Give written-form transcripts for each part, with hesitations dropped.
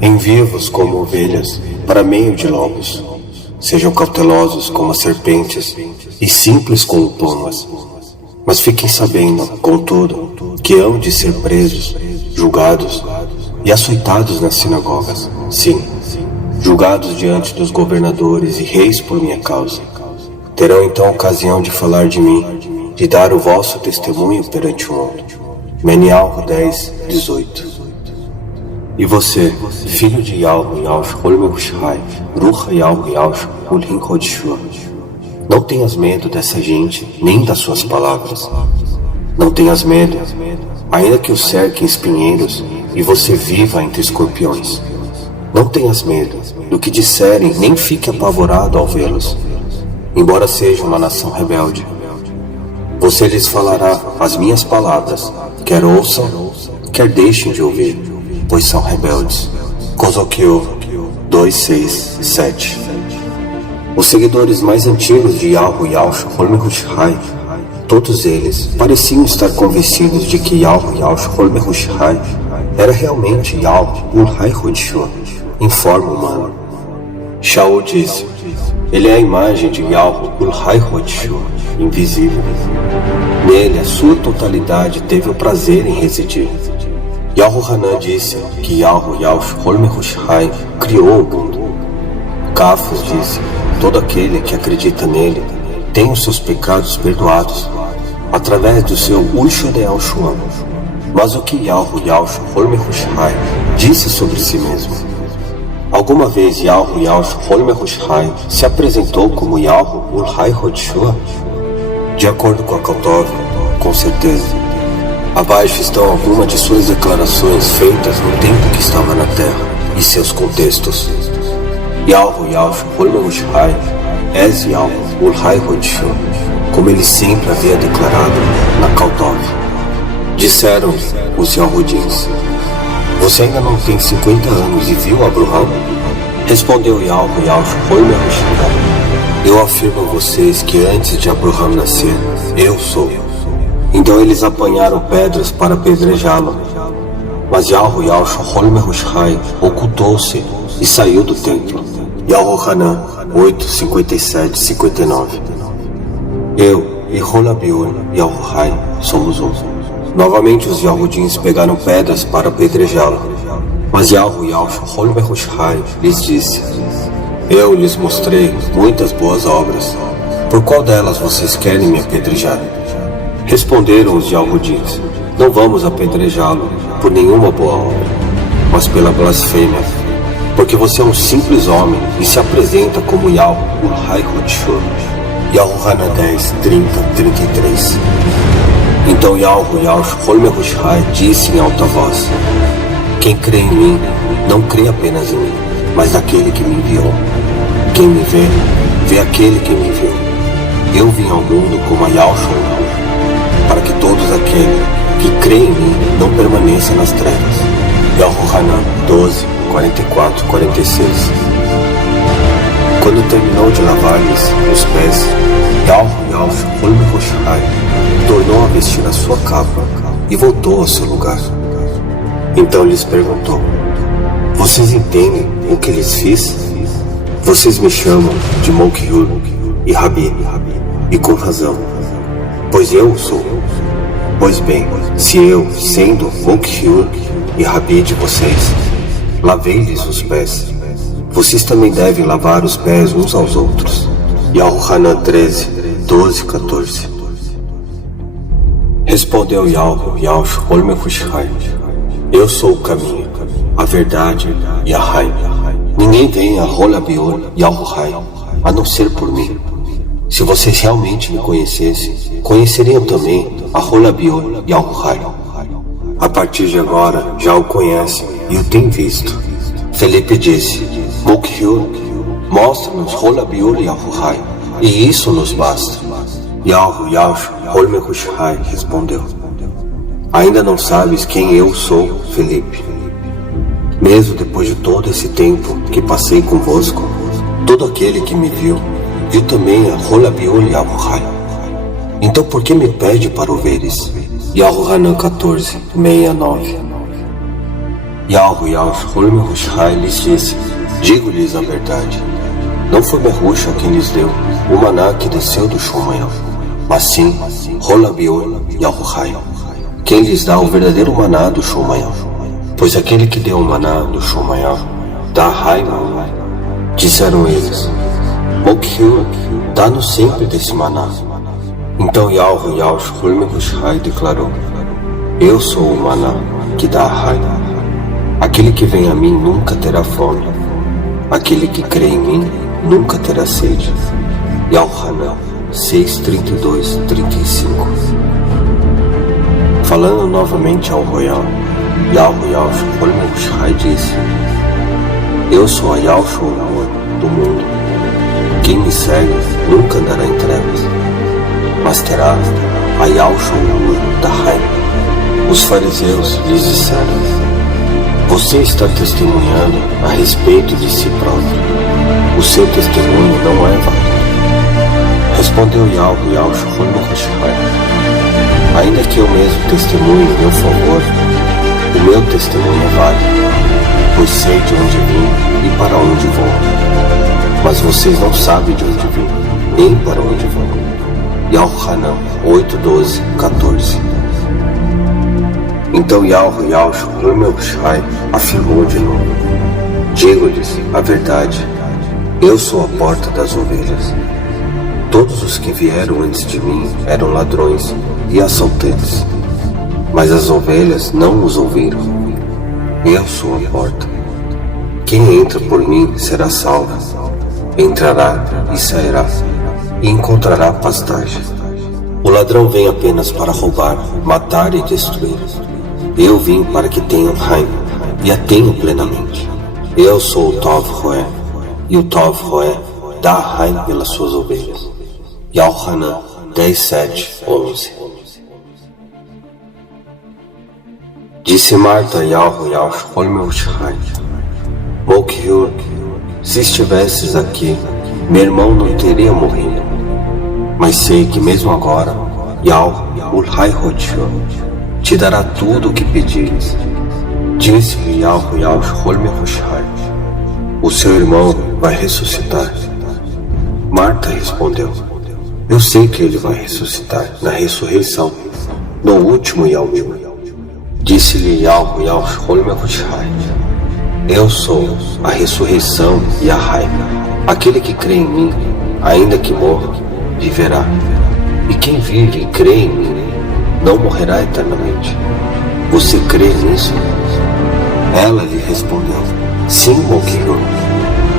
Envie-vos como ovelhas para meio de lobos. Sejam cautelosos como as serpentes e simples como pombas. Mas fiquem sabendo, contudo, que hão de ser presos, julgados e açoitados nas sinagogas. Sim, julgados diante dos governadores e reis por minha causa. Terão então ocasião de falar de mim, de dar o vosso testemunho perante o mundo. Menial 10, 18. E você, filho de Yalhu Yalsh Holmehushai, Ruha Yalhu Yalsh Ulhin Hodshua, não tenhas medo dessa gente, nem das suas palavras. Não tenhas medo, ainda que o cerquem espinheiros e você viva entre escorpiões. Não tenhas medo do que disserem, nem fique apavorado ao vê-los, embora seja uma nação rebelde. Você lhes falará as minhas palavras, quer ouçam, quer deixem de ouvir, pois são rebeldes. Kozokyo 2:6-7. Os seguidores mais antigos de Yalhu Yalsh Holmehushai, todos eles pareciam estar convencidos de que Yalhu Yalsh Holmehushai era realmente Yalhu Ulhai Hodshua, em forma humana. Shaul disse: ele é a imagem de Yalhu Ulhai Hodshua, invisível. Nele a sua totalidade teve o prazer em residir. Yalhu Hanan disse que Yalhu Yalsh Holmehushai criou o mundo. Cafos disse: todo aquele que acredita nele tem os seus pecados perdoados através do seu Ushadel Shuam. Mas o que Yalhu Yalsh Holmehushai disse sobre si mesmo? Alguma vez Yalhu Yalsh Holmehushai se apresentou como Yalhu Ulhai Hodshua? De acordo com a Kautov, com certeza. Abaixo estão algumas de suas declarações feitas no tempo que estava na Terra e seus contextos. Yalhu Yalsh Holmehushai es Yalhu Ulhai Hodshua, como ele sempre havia declarado na Kautov. Disseram os Yahudins: você ainda não tem 50 anos e viu Abraham? Respondeu Yalhu Yalsh Holmehushai: eu afirmo a vocês que antes de Abraham nascer, eu sou. Então eles apanharam pedras para apedrejá-lo. Mas Yalhu Yalsh Holmehushai ocultou-se e saiu do templo. Yalhu Hanan 8:57-59. Eu e Holabiur Yalhuhai somos um. Novamente os Yahudins pegaram pedras para apedrejá-lo. Mas Yalhu Yalsh Holmehushai lhes disse: eu lhes mostrei muitas boas obras. Por qual delas vocês querem me apedrejar? Responderam os Yahudins: não vamos apedrejá-lo por nenhuma boa obra, mas pela blasfêmia, porque você é um simples homem e se apresenta como Yalhu Ulhai Hodshua. Yalhu Hanan 10:30-33. Então Yalhu Yalsh Holmehushai disse em alta voz: quem crê em mim, não crê apenas em mim, mas naquele que me enviou. Quem me vê, vê aquele que me enviou. Eu vim ao mundo como a Yalshua, para que todos aqueles que creem em mim não permaneçam nas trevas. Yalhu Hanan 12:44-46. Quando terminou de lavar-lhes os pés, Yalhu Yalsh Holmehushai tornou a vestir a sua capa e voltou ao seu lugar. Então lhes perguntou: vocês entendem o que lhes fiz? Vocês me chamam de Mokhir e Rabi, e com razão, pois eu sou. Pois bem, se eu, sendo Mokhir e Rabi de vocês, lavei-lhes os pés, vocês também devem lavar os pés uns aos outros. Yalhu Hanan 13:12-14. Respondeu Yalhu Yalsh Holmehushai: eu sou o caminho, a verdade e a Rai. Ninguém vem a Holabior Yalhuhai a não ser por mim. Se vocês realmente me conhecessem, conheceriam também a Holabior Yalhuhai. A partir de agora já o conhecem e o têm visto. Felipe disse: Mokhir, mostra-nos Holabior Yalhuhai, e isso nos basta. Yalhu Yalsh Holmehushai respondeu: ainda não sabes quem eu sou, Felipe? Mesmo depois de todo esse tempo que passei convosco, todo aquele que me viu, viu também a Holabior Yalhuhai. Então por que me pede para o veres? Yalhu Hanan 14:69. Yahweh Yahushua Mehushai lhes disse: digo-lhes a verdade. Não foi Mehushai quem lhes deu o maná que desceu do Shumael, mas sim Rolabion Yahushai, quem lhes dá o verdadeiro maná do Shumael. Pois aquele que deu o maná do Shumael dá raiva. Disseram eles: Mokhil, dá-nos sempre desse maná. Então Yahweh Yahushua Mehushai declarou: eu sou o maná que dá raiva. Aquele que vem a mim nunca terá fome. Aquele que crê em mim nunca terá sede. Yahuhanan 6:32-35. Falando novamente ao royal, Yahweh Yahushua Mehushai disse: eu sou a Yahushua do mundo. Quem me segue nunca andará em trevas, mas terá a Yahushua da raiva. Os fariseus lhes disseram: você está testemunhando a respeito de si próprio. O seu testemunho não é válido. Respondeu Yahweh Yahushua Mehushai: ainda que eu mesmo testemunhe em meu favor, o meu testemunho é válido, pois sei de onde vim e para onde vou. Mas vocês não sabem de onde vim, nem para onde vão. Yahuhanan 8:12-14. Então Yahweh Yahushua Mehushai afirmou de novo: digo-lhes a verdade, eu sou a porta das ovelhas. Todos os que vieram antes de mim eram ladrões e assaltantes, mas as ovelhas não os ouviram. Eu sou a porta. Quem entra por mim será salvo. Entrará e sairá, e encontrará pastagem. O ladrão vem apenas para roubar, matar e destruir. Eu vim para que tenham raiva, e a tenham plenamente. Eu sou o Tov Roé, e o Tov Roé dá raiva pelas suas ovelhas. Yahuhanan 10:7-11. Disse Marta a Yahweh Yahushua Mehushai: Mokhil, se estivesses aqui, meu irmão não teria morrido. Mas sei que mesmo agora, Yahweh te dará tudo o que pedires. Disse-lhe Yahweh Yahushua Mehushai: o seu irmão vai ressuscitar. Marta respondeu: eu sei que ele vai ressuscitar na ressurreição, no último Yahweh. Disse-lhe Yahweh Yahushua Mehushai: eu sou a ressurreição e a raiva. Aquele que crê em mim, ainda que morra, viverá. E quem vive e crê em mim, não morrerá eternamente. Você crê nisso? Ela lhe respondeu: sim, Mokhil.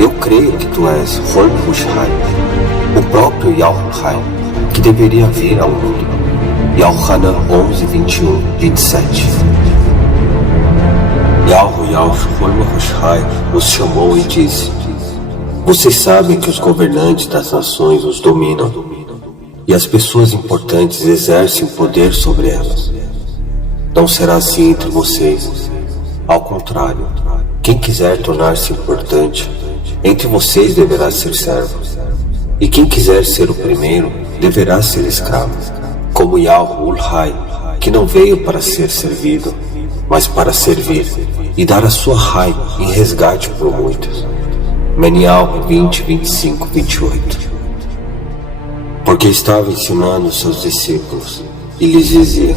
Eu creio que tu és Hol Mehushai, o próprio Yahushai, que deveria vir ao mundo. Yahuhanan 11:21-27. Yahweh Yahushua Mehushai os chamou e disse: vocês sabem que os governantes das nações os dominam, e as pessoas importantes exercem poder sobre elas. Não será assim entre vocês. Ao contrário, quem quiser tornar-se importante, entre vocês deverá ser servo. E quem quiser ser o primeiro, deverá ser escravo. Como Yahushai, que não veio para ser servido, mas para servir e dar a sua raiva em resgate por muitos. Menial 20:25-28. Porque estava ensinando seus discípulos e lhes dizia: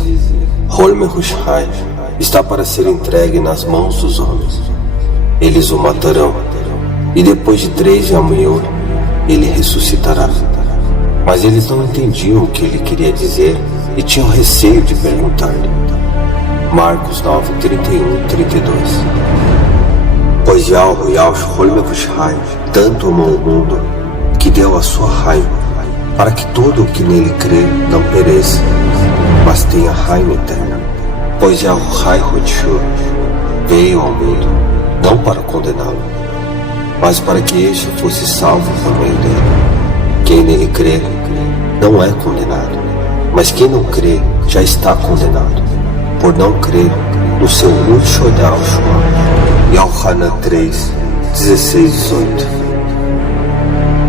Hol Mehushai está para ser entregue nas mãos dos homens. Eles o matarão, e depois de 3 Yamuyot ele ressuscitará. Mas eles não entendiam o que ele queria dizer e tinham receio de perguntar-lhe. Marcos 9:31-32. Pois Yahweh Yahushua Mehushai tanto amou o mundo que deu a sua raiva, para que todo o que nele crê não pereça, mas tenha raiva eterna. Pois Yahushai veio ao mundo não para condená-lo, mas para que este fosse salvo por meio dele. Quem nele crê não é condenado, mas quem não crê já está condenado, por não crer no seu Utshodal Shua. Yahuhanan 3:16-18.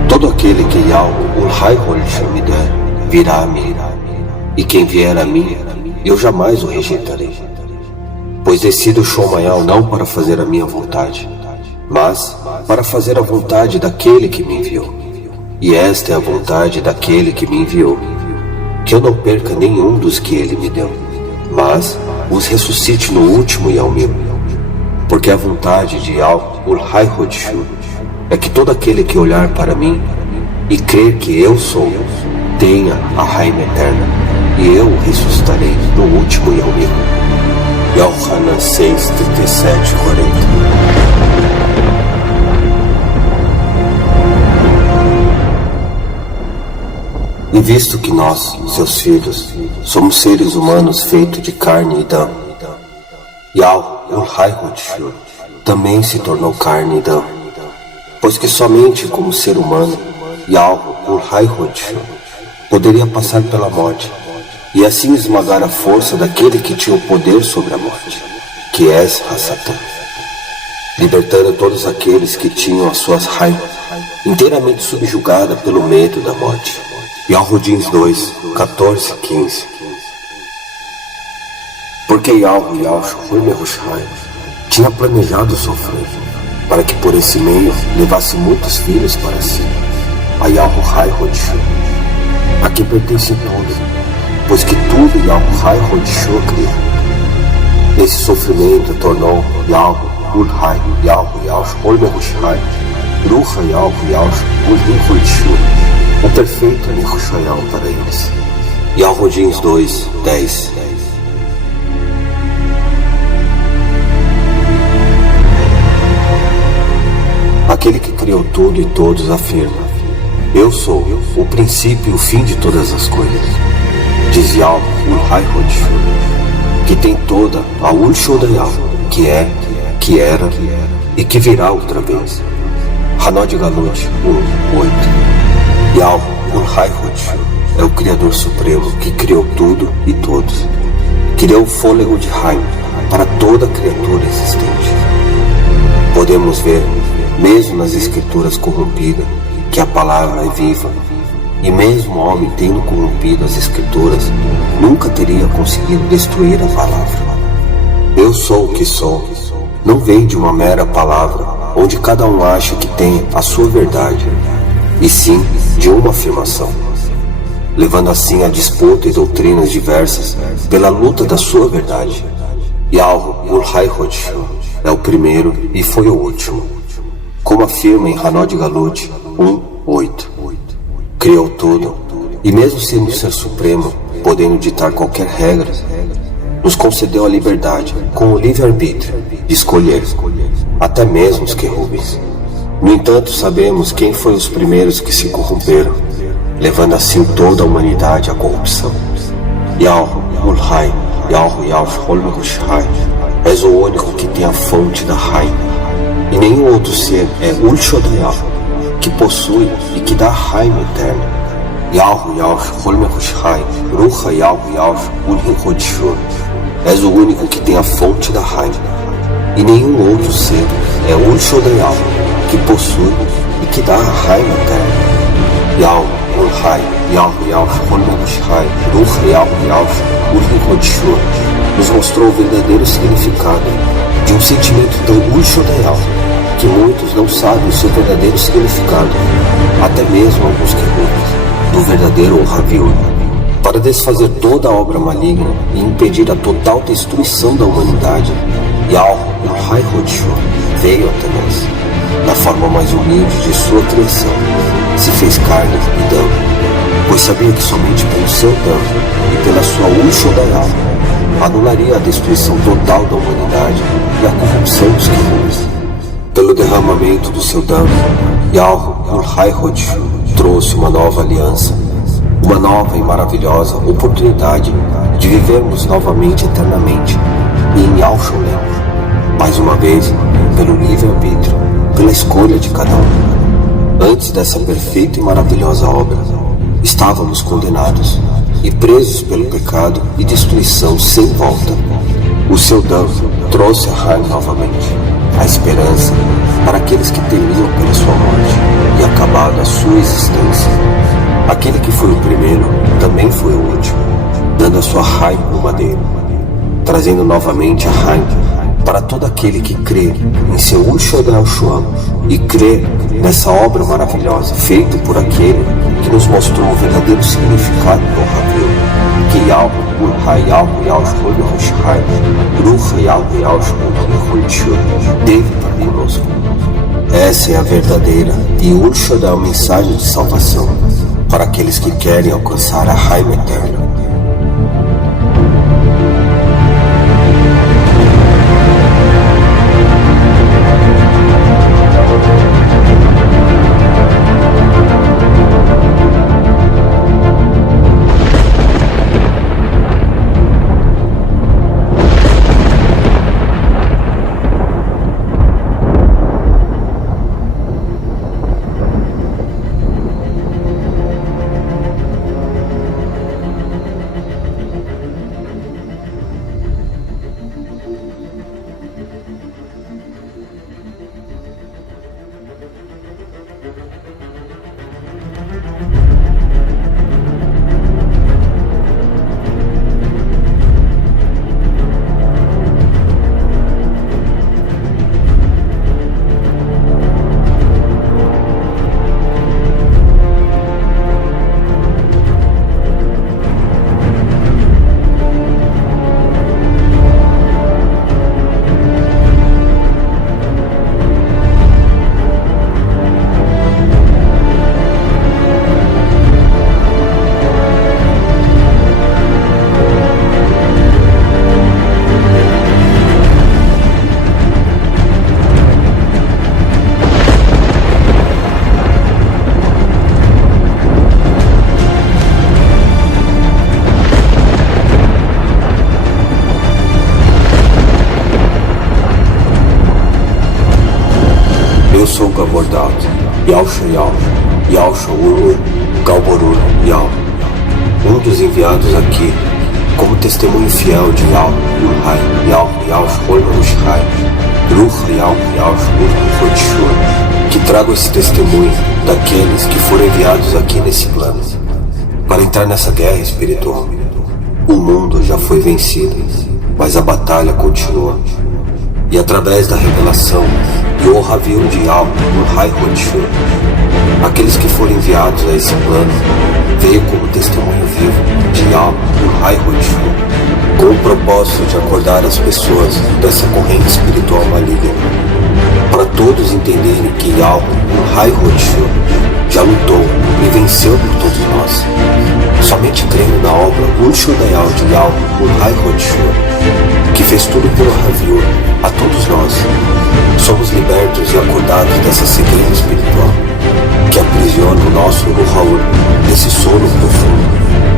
Todo aquele que Yahushua me der, virá a mim, e quem vier a mim, eu jamais o rejeitarei. pois desci do Shomayal não para fazer a minha vontade, mas para fazer a vontade daquele que me enviou. E esta é a vontade daquele que me enviou, que eu não perca nenhum dos que ele me deu, mas os ressuscite no último Yawmim. Porque a vontade de Al-Ulhai Hodshu é que todo aquele que olhar para mim e crer que eu sou, tenha a Haim eterna, e eu o ressuscitarei no último Yawmim. Yohanan 6, 37, 40. E visto que nós, seus filhos, somos seres humanos feitos de carne e dã, Yal-Ulhai Hodshu também se tornou carne e dã, pois que somente como ser humano, Yal-Ulhai Hodshu poderia passar pela morte, e assim esmagar a força daquele que tinha o poder sobre a morte, que é Satã, libertando todos aqueles que tinham as suas raias inteiramente subjugadas pelo medo da morte. Yahudins 2, 14, 15. Porque Yahu Yahushua Mehushai tinha planejado sofrer, para que por esse meio levasse muitos filhos para si, a Yahuhai Hodshu, a que pertence tudo, pois que tudo Yahuhai Hodshu criou. Esse sofrimento tornou Yahu-Ulhai Yahushua Mehushai, Ruha Yahushua Hodshu, o perfeito Nehushayal para eles. Yahudins 2, 10. Aquele que criou tudo e todos afirma: eu sou o princípio e o fim de todas as coisas. Diz Yahweh Hodshu, que tem toda a Ul-Shodayal, que é, que era e que virá outra vez. Hanod Galut 1, 8. Yahweh Hodshu é o Criador Supremo que criou tudo e todos. Criou o fôlego de Haim para toda criatura existente. Podemos ver, mesmo nas escrituras corrompidas, que a palavra é viva. E mesmo o homem tendo corrompido as escrituras, nunca teria conseguido destruir a palavra. Eu sou o que sou não vem de uma mera palavra, onde cada um acha que tem a sua verdade, e sim de uma afirmação, levando assim a disputa e doutrinas diversas pela luta da sua verdade. Yahweh Hodshu é o primeiro e foi o último, como afirma em Hanod Galut 1, 8. Criou tudo, e mesmo sendo o Ser Supremo, podendo ditar qualquer regra, nos concedeu a liberdade, com o livre-arbítrio, de escolher, até mesmo os querubins. No entanto, sabemos quem foi os primeiros que se corromperam, levando assim toda a humanidade à corrupção. Yahweh és o único que tem a fonte da Haim, e nenhum outro ser é Ul-Shodayal, que possui e que dá a Haim eterna. És o único que tem a fonte da Haim, e nenhum outro ser é Ul-Shodayal, que possui e que dá a Haim eterna. Nos mostrou o verdadeiro significado de um sentimento tão Ul-Shodayal que muitos não sabem o seu verdadeiro significado, até mesmo alguns querubins, do verdadeiro Raviur, para desfazer toda a obra maligna e impedir a total destruição da humanidade. Yahweh Hodshu veio até nós, na forma mais humilde de sua criação, se fez carne e dã, pois sabia que somente pelo seu dã e pela sua Ul-Shodayal anularia a destruição total da humanidade e a corrupção dos querubins. Pelo derramamento do seu dano, Yahweh Hodshu trouxe uma nova aliança, uma nova e maravilhosa oportunidade de vivermos novamente eternamente em Yahusholem, mais uma vez pelo livre-arbítrio, pela escolha de cada um. Antes dessa perfeita e maravilhosa obra, estávamos condenados e presos pelo pecado e destruição sem volta. O seu dano trouxe a Haim novamente, a esperança para aqueles que temiam pela sua morte e acabado a sua existência. Aquele que foi o primeiro também foi o último, dando a sua Haim no madeiro. trazendo novamente a Haim para todo aquele que crê em seu Ushadai Shuam e crê nessa obra maravilhosa feita por aquele que nos mostrou o verdadeiro significado do Havil, que Yahweh Urhai Yahweh Yahshua Hushai Ruha Yahweh Yahshua Hushai teve para conosco. Essa é a verdadeira e Ushadai mensagem de salvação para aqueles que querem alcançar a Haim eterna. Eu sou Gabordal, Yahshua Yahshua Urur, Galborur Yah, um dos enviados aqui, como testemunho fiel de Yah, Urhai, Yahshua Hushai, Ruha Yahshua Hushai, que trago esse testemunho daqueles que foram enviados aqui nesse plano, para entrar nessa guerra espiritual. O mundo já foi vencido, mas a batalha continua. E através da revelação e o Havil de Yah, Urhai Hodshur, aqueles que foram enviados a esse plano veio como testemunho vivo de Yah, Urhai Hodshur, com o propósito de acordar as pessoas dessa corrente espiritual maligna, para todos entenderem que Yah, Urhai Hodshur, já lutou e venceu por todos nós. Somente crendo na obra Ushudayal de Yah, Urhai Hodshur, que fez tudo pelo Havil a todos nós, somos libertos e acordados dessa cegueira espiritual que aprisiona o nosso Ruhaur nesse sono profundo.